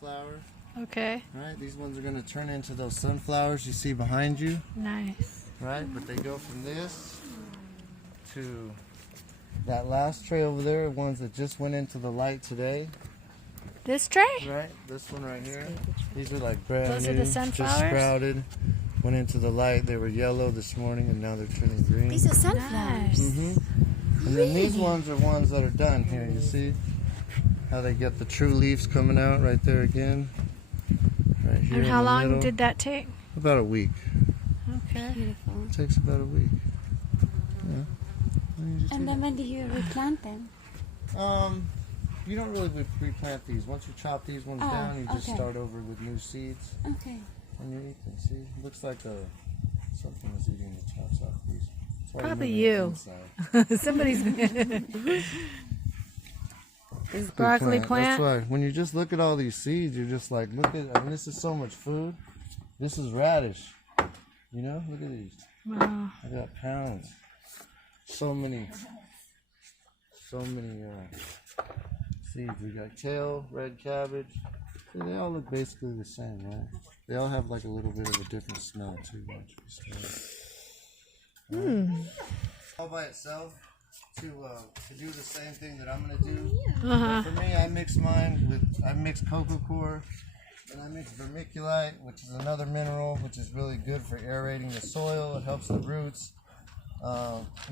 flower. Okay. Right, these ones are going to turn into those sunflowers you see behind you. Nice. Right, but they go from this to that last tray over there, ones that just went into the light today. This tray? Right, this one right here. These are like brand Those new, are the sunflowers? just sprouted. Went into the light. They were yellow this morning, and now they're turning green. These are sunflowers. Nice. And then these ones are ones that are done here. You see how they get the true leaves coming out right there again. Right here. And how in the long middle. did that take? About a week. Okay. Beautiful. It takes about a week. Yeah. And then when do you replant them? You don't really replant these. Once you chop these ones down, you just start over with new seeds. Okay. Underneath them, see? Looks like something was eating the tops off these. Probably you. Somebody's. Is broccoli plant? That's why when you just look at all these seeds, you're just like, look at. I mean, this is so much food. This is radish. You know, look at these. Wow. I got pounds. So many seeds. We got kale, red cabbage. See, they all look basically the same, right? They all have like a little bit of a different smell too. All by itself to do the same thing that I'm gonna do. For me, I mix mine with cocoa coir. And I mix vermiculite, which is another mineral, which is really good for aerating the soil. It helps the roots,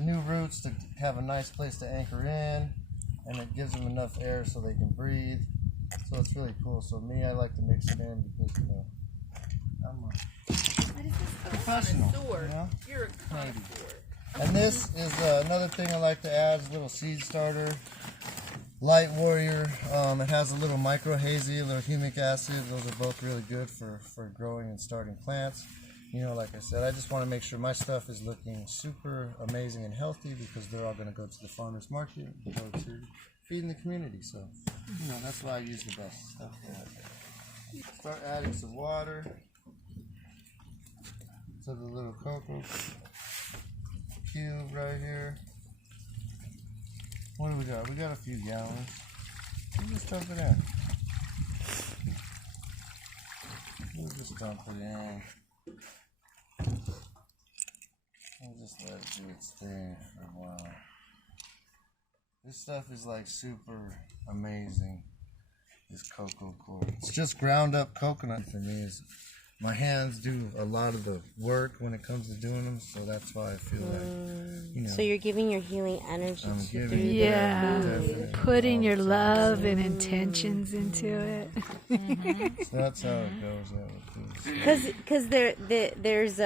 new roots, to have a nice place to anchor in, and it gives them enough air so they can breathe. So it's really cool. So me, I like to mix it in because I'm a professional. You know? You're a connoisseur. And this is another thing I like to add, is a little seed starter. Light Warrior, it has a little micro hazy, a little humic acid. Those are both really good for growing and starting plants. You know, like I said, I just want to make sure my stuff is looking super amazing and healthy, because they're all going to go to the farmer's market and go to feeding the community. So, you know, that's why I use the best stuff. Start adding some water to the little cocoa cube right here. What do we got? We got a few gallons. We'll just dump it in. We'll just dump it in. We'll just let it do its thing for a while. This stuff is like super amazing. This cocoa coir. It's just ground up coconut. For me, is my hands do a lot of the work when it comes to doing them, so that's why I feel like, you know. So you're giving your healing energy I'm to giving do definitely. Putting your love and intentions into it. So that's how it goes. Because there's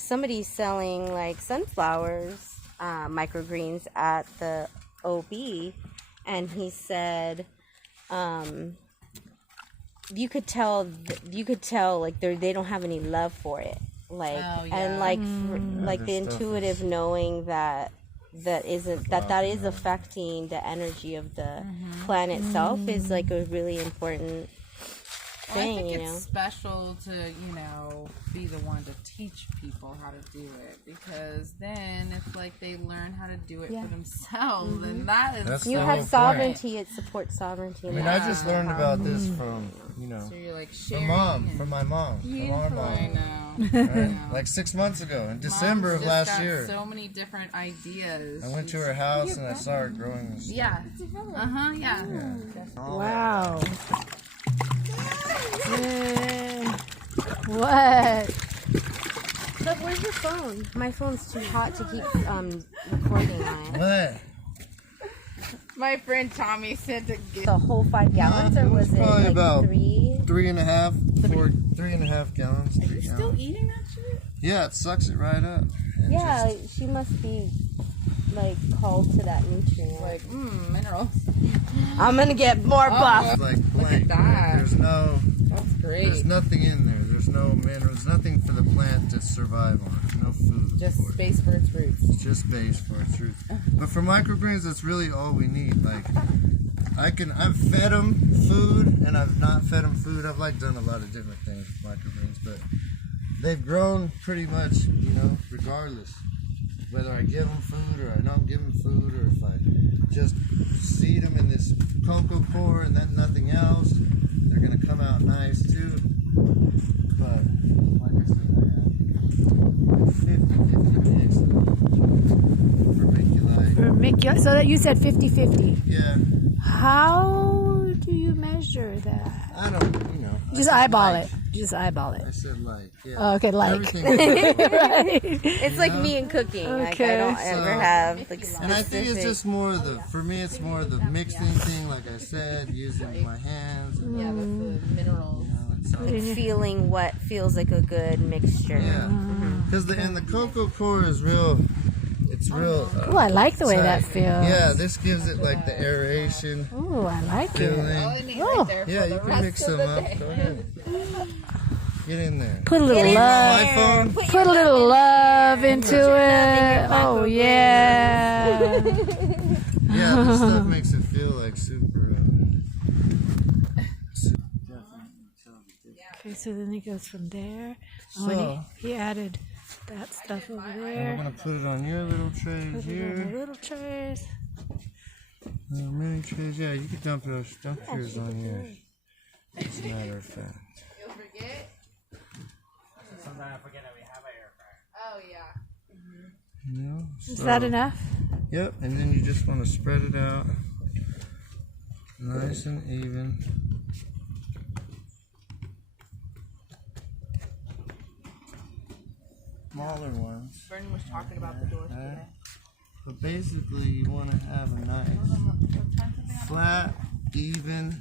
somebody selling like sunflowers, microgreens at the OB, and he said, you could tell like they don't have any love for it, like, and like like the intuitive knowing that is affecting the energy of the plant itself is like a really important thing. I think you it's know, special to be the one to teach people how to do it, because then it's like they learn how to do it for themselves, and that's you have sovereignty. It supports sovereignty. I mean, I just learned about this from, so you're like from my mom, from our mom. I know. Right? Like 6 months ago, in December of last year. So many different ideas. I went to her house and I saw her growing this stuff. Yeah. Yeah. Wow. What? But where's your phone? My phone's too hot to keep recording on. What? My friend Tommy said to get The whole 5 gallons, or was it probably like about 3? 3.5 gallons. Are you still eating that shit? Yeah, it sucks it right up. And Yeah, she must be like called to that nutrient. Like, minerals. I'm gonna get more buff. It's like blank. that. There's That's great. There's nothing in there. There's no minerals. Nothing for the plant to survive on. No food. Just for it. space for its roots. It's just space for its roots. But for microgreens, that's really all we need. Like, I've fed them food and I've not fed them food. I've done a lot of different things with microgreens, but they've grown pretty much, regardless. Whether I give them food or I don't give them food, or if I just seed them in this cocoa coir and then nothing else, they're gonna come out nice. So that you said 50-50. Yeah. How do you measure that? I don't, you know. Just eyeball it. Just eyeball it. I said like, yeah. Oh, okay, like. Everything right. It's like me and cooking. Like I Okay. don't ever have like And I think it's specific. just more of the, for me, it's more the mixing thing, like I said, using my hands. And, Yeah, that's the minerals. it's all- Feeling what feels like a good mixture. yeah. Because the cocoa core is real, it's real. Oh, I like the way it's that like- feels. Yeah, this gives it like the aeration Oh, I like feeling. it. Right there Yeah, for you the can rest mix of them the up. day. Go ahead. Get in there. Put a little On love. my phone. Put a little love into it. Oh, yeah. Yeah, this stuff makes it feel like super. Okay, so then it goes from there. Oh, So- and he added that stuff over I'm there. gonna put it on your little trays Put it on the here. little trays. Little mini trays. Yeah, you can dump yours on here. As a matter of fact. You'll forget? Sometimes I forget that we have an air fryer. Oh, yeah. You know? Is So- that enough? Yep, and then you just want to spread it out nice and even. Smaller ones. Vernon was talking about the doors today. But basically, you want to have a nice, flat, even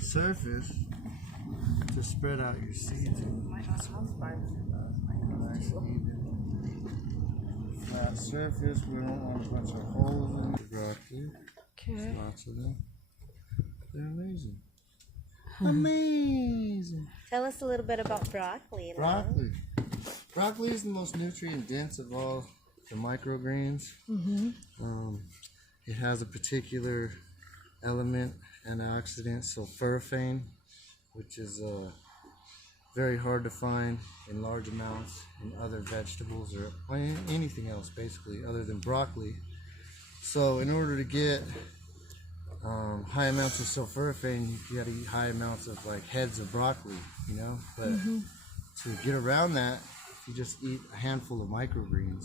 surface to spread out your seeds on. Nice, even, flat surface. We don't want a bunch of holes in the broccoli. Okay. Lots of them. They're amazing. Amazing. Tell us a little bit about broccoli. Broccoli. Broccoli is the most nutrient dense of all the microgreens. It has a particular element, antioxidant, sulforaphane, which is very hard to find in large amounts in other vegetables or anything else, basically, other than broccoli. So, in order to get high amounts of sulforaphane, you got to eat high amounts of like heads of broccoli, you know. But to get around that, you just eat a handful of microgreens.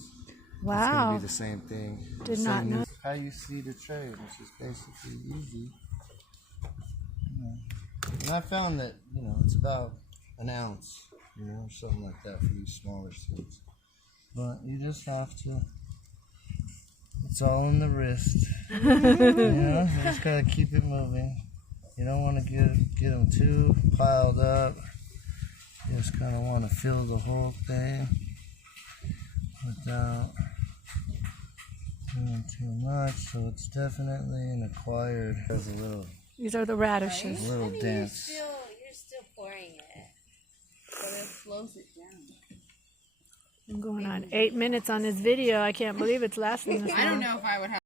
It's going to Wow. be the same thing. Did Same not know. as how you seed a tray, which is basically easy. And I found that, you know, it's about an ounce, you know, something like that for these smaller seeds. But you just have to, it's all in the wrist. You know, you just got to keep it moving. You don't want to get them too piled up. You just kind of want to fill the whole thing without doing too much. So it's definitely an acquired, has a These are the radishes. little dance. You're still pouring it. But it slows it down. I'm going on 8 minutes on this video. I can't believe it's lasting this long. I don't know if I would have.